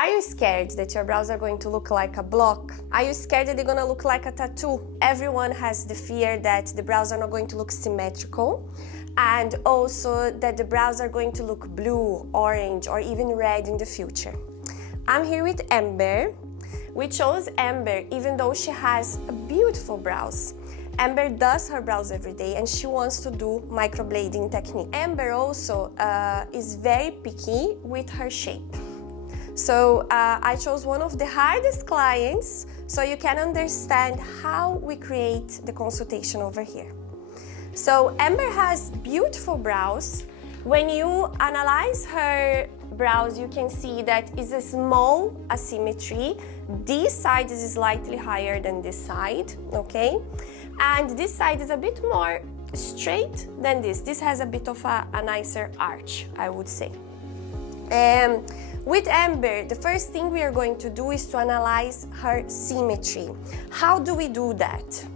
Are you scared that your brows are going to look like a block? Are you scared that they're gonna look like a tattoo? Everyone has the fear that the brows are not going to look symmetrical, and also that the brows are going to look blue, orange, or even red in the future. I'm here with Amber. We chose Amber even though she has beautiful brows. Amber does her brows every day and she wants to do microblading technique. Amber also is very picky with her shape. So I chose one of the hardest clients so you can understand how we create the consultation over here. So Amber has beautiful brows. When you analyze her brows, you can see that it's a small asymmetry. This side is slightly higher than this side, okay? And this side is a bit more straight than this. This has a bit of a nicer arch, I would say. With Amber, the first thing we are going to do is to analyze her symmetry. How do we do that?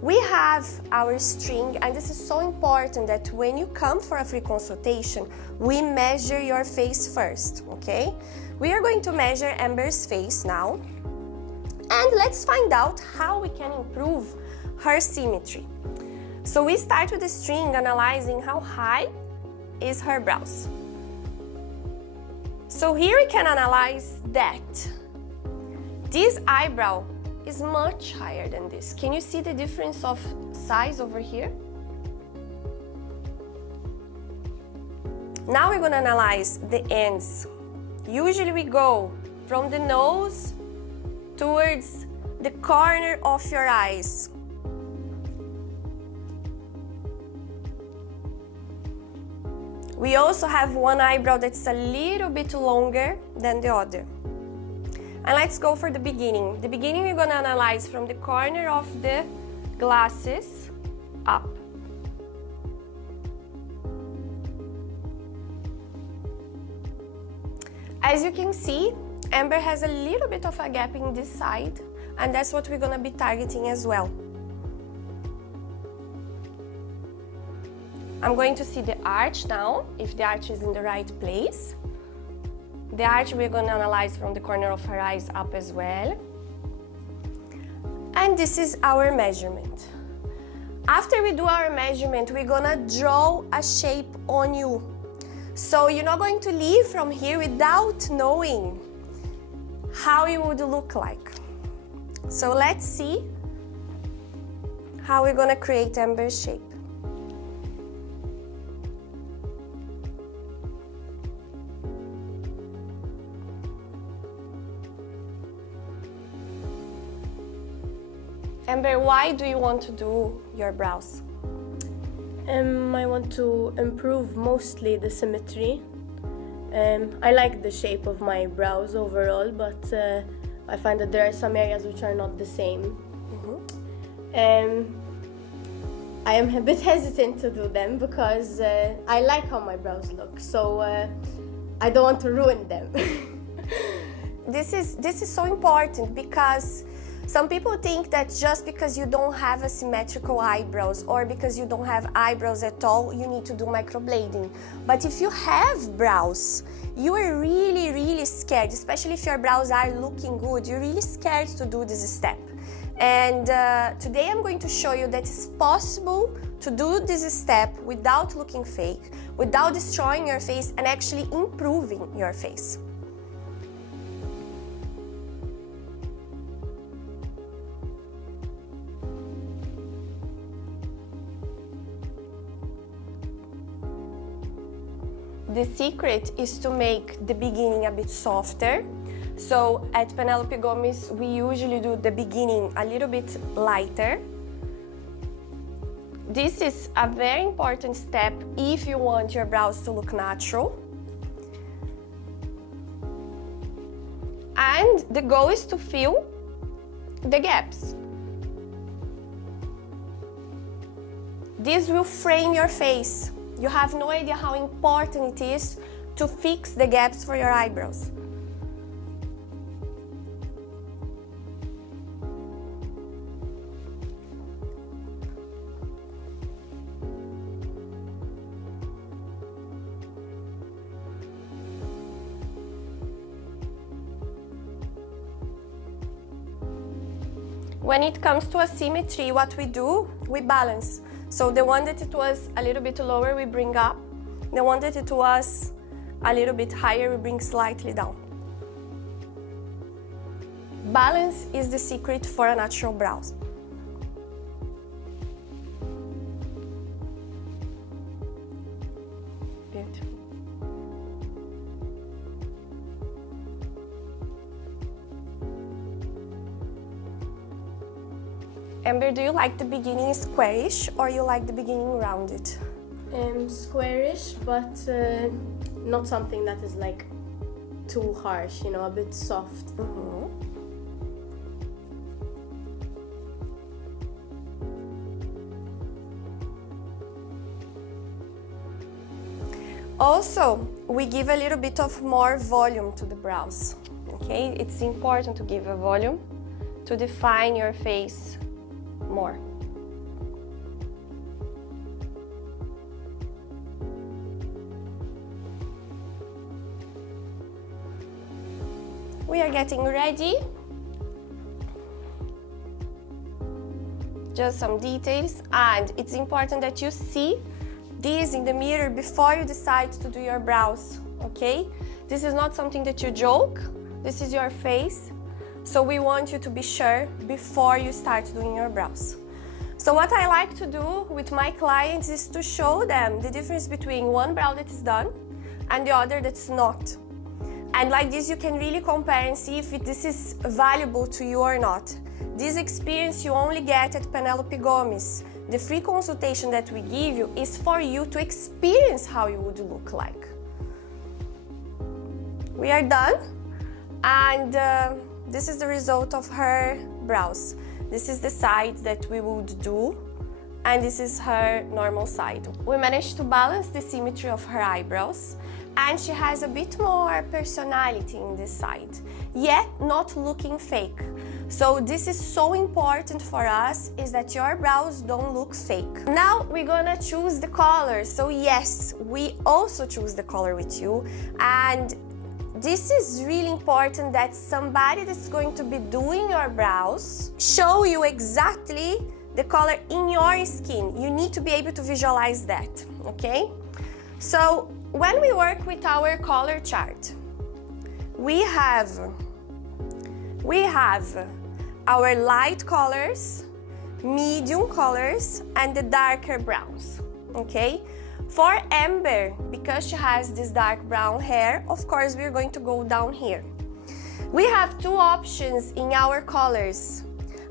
We have our string, and this is so important that when you come for a free consultation, we measure your face first, okay? We are going to measure Amber's face now, and let's find out how we can improve her symmetry. So we start with the string analyzing how high is her brows. So here we can analyze that this eyebrow is much higher than this. Can you see the difference of size over here? Now we're going to analyze the ends. Usually we go from the nose towards the corner of your eyes. We also have one eyebrow that's a little bit longer than the other. And let's go for the beginning. The beginning we're gonna analyze from the corner of the glasses up. As you can see, Amber has a little bit of a gap in this side, and that's what we're gonna be targeting as well. I'm going to see the arch now, if the arch is in the right place. The arch we're going to analyze from the corner of her eyes up as well. And this is our measurement. After we do our measurement, we're going to draw a shape on you. So you're not going to leave from here without knowing how you would look like. So let's see how we're going to create Amber's shape. Amber, why do you want to do your brows? I want to improve mostly the symmetry. I like the shape of my brows overall, but I find that there are some areas which are not the same. I am a bit hesitant to do them because I like how my brows look, so I don't want to ruin them. This is so important because some people think that just because you don't have asymmetrical eyebrows or because you don't have eyebrows at all, you need to do microblading. But if you have brows, you are really scared, especially if your brows are looking good, you're really scared to do this step. And today I'm going to show you that it's possible to do this step without looking fake, without destroying your face and actually improving your face. The secret is to make the beginning a bit softer. So at Penelope Gomes, we usually do the beginning a little bit lighter. This is a very important step if you want your brows to look natural. And the goal is to fill the gaps. This will frame your face. You have no idea how important it is to fix the gaps for your eyebrows. When it comes to asymmetry, what we do, we balance. So the one that it was a little bit lower, we bring up. The one that it was a little bit higher, we bring slightly down. Balance is the secret for a natural brows. Beautiful. Amber, do you like the beginning squarish or you like the beginning rounded? Squarish, but not something that is like too harsh, you know, a bit soft. Also, we give a little bit of more volume to the brows, okay? It's important to give a volume to define your face more. We are getting ready. Just some details, and it's important that you see this in the mirror before you decide to do your brows, okay? This is not something that you joke, this is your face, so we want you to be sure before you start doing your brows. So what I like to do with my clients is to show them the difference between one brow that is done and the other that's not. And like this you can really compare and see if this is valuable to you or not. This experience you only get at Penelope Gomes. The free consultation that we give you is for you to experience how you would look like. We are done, and this is the result of her brows. This is the side that we would do, and this is her normal side. We managed to balance the symmetry of her eyebrows, and she has a bit more personality in this side, yet not looking fake. So this is so important for us, is that your brows don't look fake. Now we're gonna choose the color. So yes, we also choose the color with you, and this is really important that somebody that's going to be doing your brows show you exactly the color in your skin. You need to be able to visualize that, okay? So when we work with our color chart, we have our light colors, medium colors, and the darker browns, okay? For Amber, because she has this dark brown hair, of course we're going to go down here. We have two options in our colors.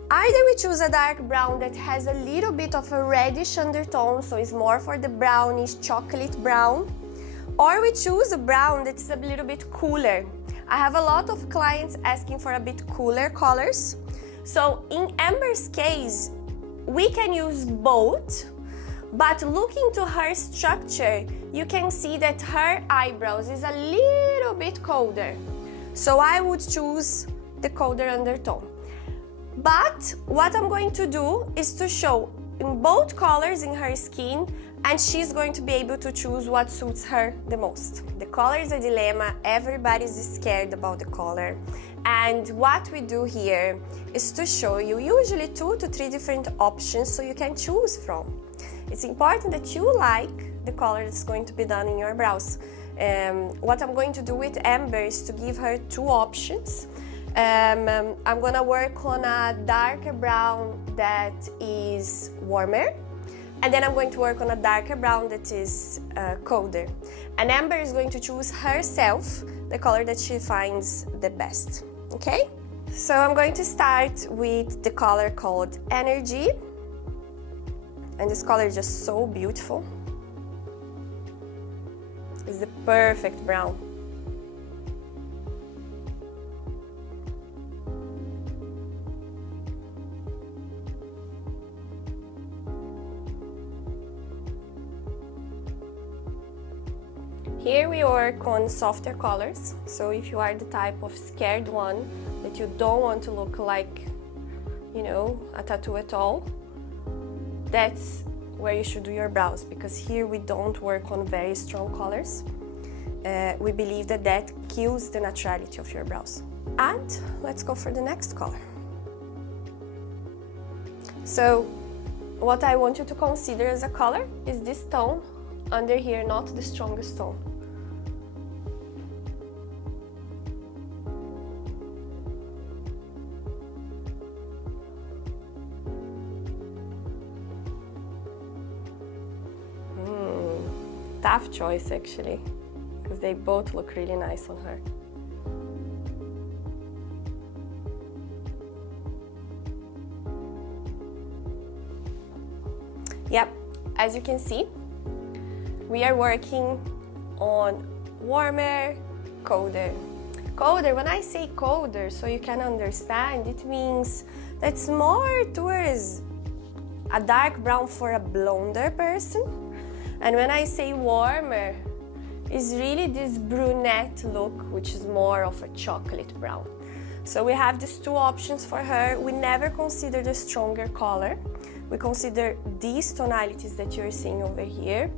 Either we choose a dark brown that has a little bit of a reddish undertone, so it's more for the brownish chocolate brown, or we choose a brown that's a little bit cooler. I have a lot of clients asking for a bit cooler colors. So in Amber's case, we can use both, but looking to her structure, you can see that her eyebrows is a little bit colder. So I would choose the colder undertone. But what I'm going to do is to show in both colors in her skin, and she's going to be able to choose what suits her the most. The color is a dilemma, everybody's scared about the color. And what we do here is to show you usually 2 to 3 different options so you can choose from. It's important that you like the color that's going to be done in your brows. What I'm going to do with Amber is to give her 2 options. I'm gonna work on a darker brown that is warmer, and then I'm going to work on a darker brown that is colder. And Amber is going to choose herself the color that she finds the best, okay? So I'm going to start with the color called Energy. And this color is just so beautiful. It's the perfect brown. Here we work on softer colors, so if you are the type of scared one that you don't want to look like, you know, a tattoo at all, that's where you should do your brows, because here we don't work on very strong colors. We believe that that kills the naturality of your brows. And let's go for the next color. So what I want you to consider as a color is this tone under here, not the strongest tone. Tough choice actually, because they both look really nice on her. Yep, as you can see, we are working on warmer, colder. Colder, when I say colder, so you can understand, it means that's more towards a dark brown for a blonder person. And when I say warmer, it's really this brunette look, which is more of a chocolate brown. So we have these two options for her. We never consider the stronger color. We consider these tonalities that you're seeing over here.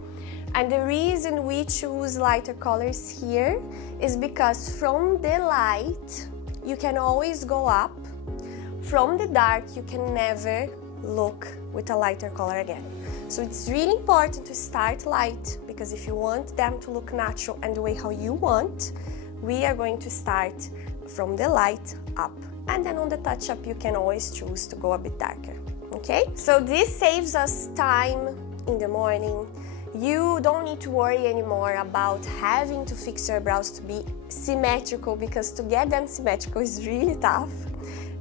And the reason we choose lighter colors here is because from the light, you can always go up. From the dark, you can never look with a lighter color again. So it's really important to start light, because if you want them to look natural and the way how you want, we are going to start from the light up. And then on the touch up, you can always choose to go a bit darker, okay? So this saves us time in the morning. You don't need to worry anymore about having to fix your brows to be symmetrical, because to get them symmetrical is really tough.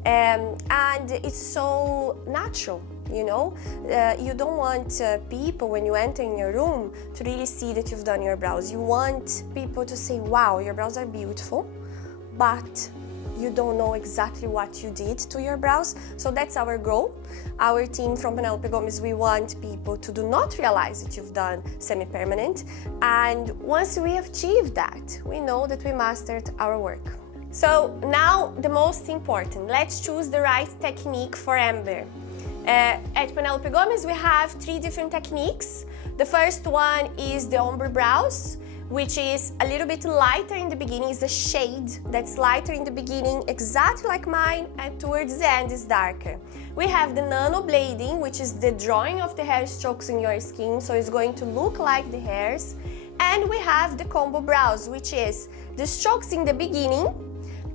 And it's so natural, you know? You don't want people, when you enter in your room, to really see that you've done your brows. You want people to say, wow, your brows are beautiful, but you don't know exactly what you did to your brows. So that's our goal. Our team from Penelope Gomes, we want people to do not realize that you've done semi-permanent. And once we have achieved that, we know that we mastered our work. So now the most important, let's choose the right technique for Amber. At Penelope Gomes, we have 3 different techniques. The first one is the ombre brows, which is a little bit lighter in the beginning. It's a shade that's lighter in the beginning, exactly like mine, and towards the end is darker. We have the nano blading, which is the drawing of the hair strokes in your skin, so it's going to look like the hairs. And we have the combo brows, which is the strokes in the beginning,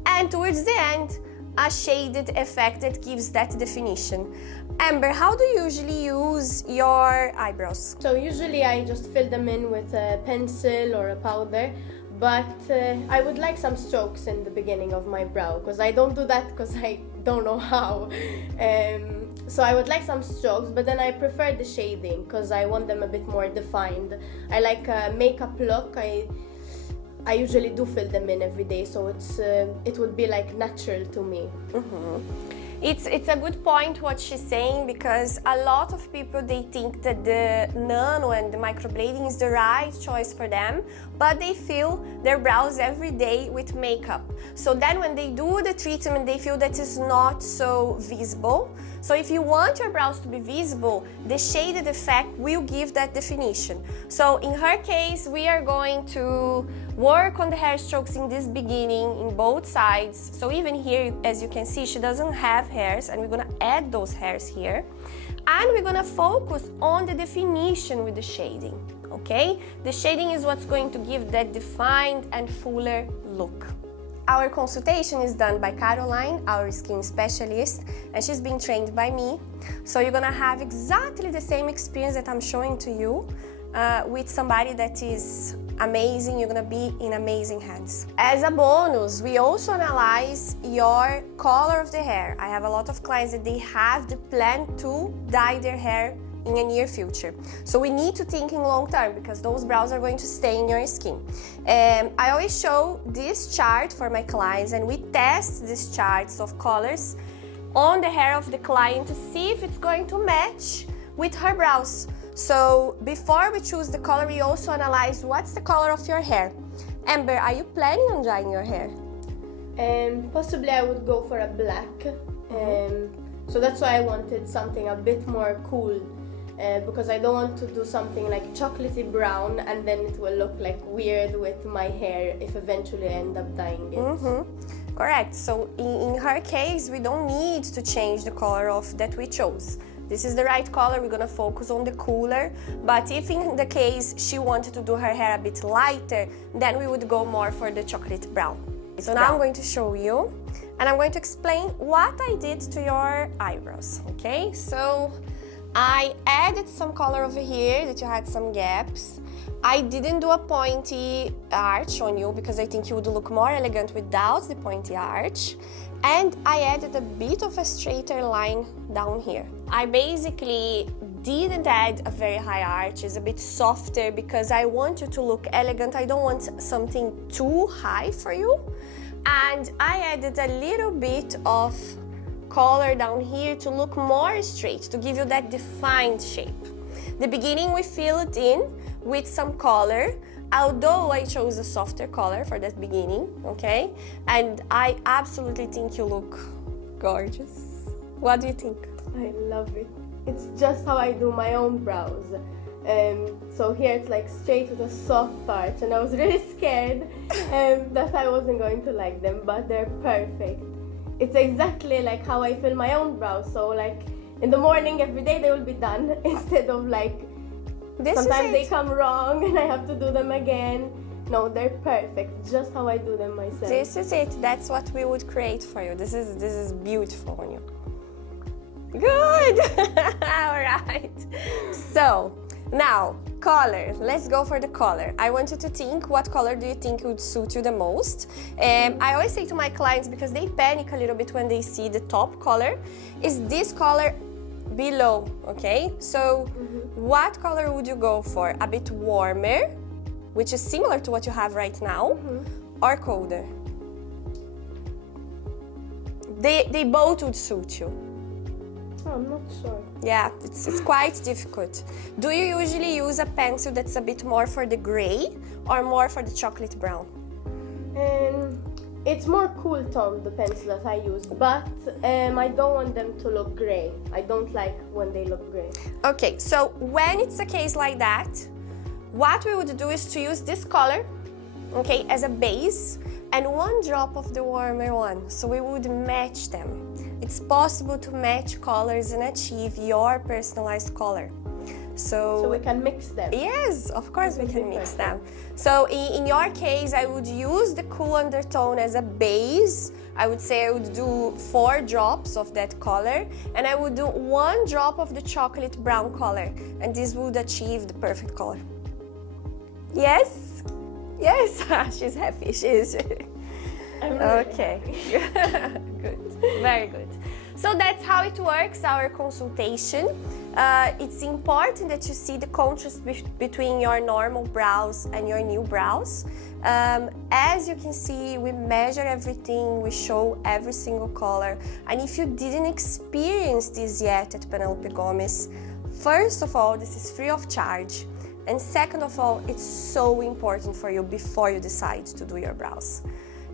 and towards the end, a shaded effect that gives that definition. Amber, how do you usually use your eyebrows? So usually I just fill them in with a pencil or a powder, but I would like some strokes in the beginning of my brow, because I don't do that because I don't know how. So I would like some strokes, but then I prefer the shading because I want them a bit more defined. I like a makeup look. I usually do fill them in every day, so it would be like natural to me. Mm-hmm. It's a good point what she's saying, because a lot of people, they think that the nano and the microblading is the right choice for them, but they fill their brows every day with makeup. So then when they do the treatment, they feel that it's not so visible. So if you want your brows to be visible, the shaded effect will give that definition. So in her case, we are going to work on the hair strokes in this beginning in both sides. So even here, as you can see, she doesn't have hairs, and we're gonna add those hairs here. And we're gonna focus on the definition with the shading, okay? The shading is what's going to give that defined and fuller look. Our consultation is done by Caroline, our skin specialist, and she's been trained by me. So you're gonna have exactly the same experience that I'm showing to you with somebody that is amazing. You're gonna be in amazing hands. As a bonus, we also analyze your color of the hair. I have a lot of clients that they have the plan to dye their hair in a near future. So we need to think in long term, because those brows are going to stay in your skin. I always show this chart for my clients, and we test these charts of colors on the hair of the client to see if it's going to match with her brows. So before we choose the color, we also analyze what's the color of your hair. Amber, are you planning on dyeing your hair? Possibly I would go for a black. So that's why I wanted something a bit more cool, because I don't want to do something like chocolatey brown and then it will look like weird with my hair if eventually I end up dyeing it. Correct. So in her case, we don't need to change the color of that we chose. this is the right color, we're gonna focus on the cooler. But if in the case she wanted to do her hair a bit lighter, then we would go more for the chocolate brown. So now I'm going to show you, and I'm going to explain what I did to your eyebrows, okay? So I added some color over here that you had some gaps. I didn't do a pointy arch on you because I think you would look more elegant without the pointy arch. And I added a bit of a straighter line down here. I basically didn't add a very high arch, it's a bit softer because I want you to look elegant. I don't want something too high for you. And I added a little bit of color down here to look more straight, to give you that defined shape. The beginning we fill it in with some color, although I chose a softer color for that beginning, okay? And I absolutely think you look gorgeous. What do you think? I love it. It's just how I do my own brows. So here it's like straight with a soft arch, and I was really scared that I wasn't going to like them, but they're perfect. It's exactly like how I fill my own brows, so like in the morning every day they will be done instead of like sometimes they come wrong and I have to do them again. No, they're perfect, just how I do them myself. This is it, that's what we would create for you. This is beautiful on you. Good! All right. So, now, color. Let's go for the color. I want you to think, what color do you think would suit you the most? I always say to my clients, because they panic a little bit when they see the top color, is this color below, okay? So, what color would you go for? A bit warmer, which is similar to what you have right now, or colder? They both would suit you. I'm not sure. Yeah, it's quite difficult. Do you usually use a pencil that's a bit more for the gray or more for the chocolate brown? It's more cool tone, the pencil that I use, but I don't want them to look gray. I don't like when they look gray. Okay, so when it's a case like that, what we would do is to use this color, okay, as a base and one drop of the warmer one, so we would match them. It's possible to match colors and achieve your personalized color. So we can mix them? Yes, of course we can mix them. So in your case, I would use the cool undertone as a base. I would say I would do 4 drops of that color, and I would do 1 drop of the chocolate brown color, and this would achieve the perfect color. Yes? Yes, she's happy, she's I'm really okay. Good, very good. So that's how it works, our consultation. It's important that you see the contrast between your normal brows and your new brows. As you can see, we measure everything, we show every single color. And if you didn't experience this yet at Penelope Gomes, first of all, this is free of charge. And second of all, it's so important for you before you decide to do your brows.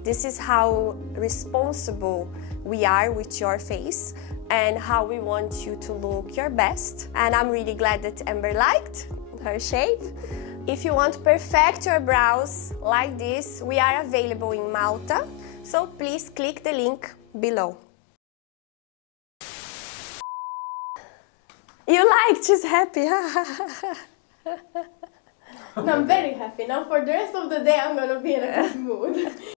This is how responsible we are with your face and how we want you to look your best. And I'm really glad that Amber liked her shape. If you want to perfect your brows like this, we are available in Malta. So please click the link below. You liked, she's happy. I'm very happy. Now for the rest of the day I'm gonna be in a good mood.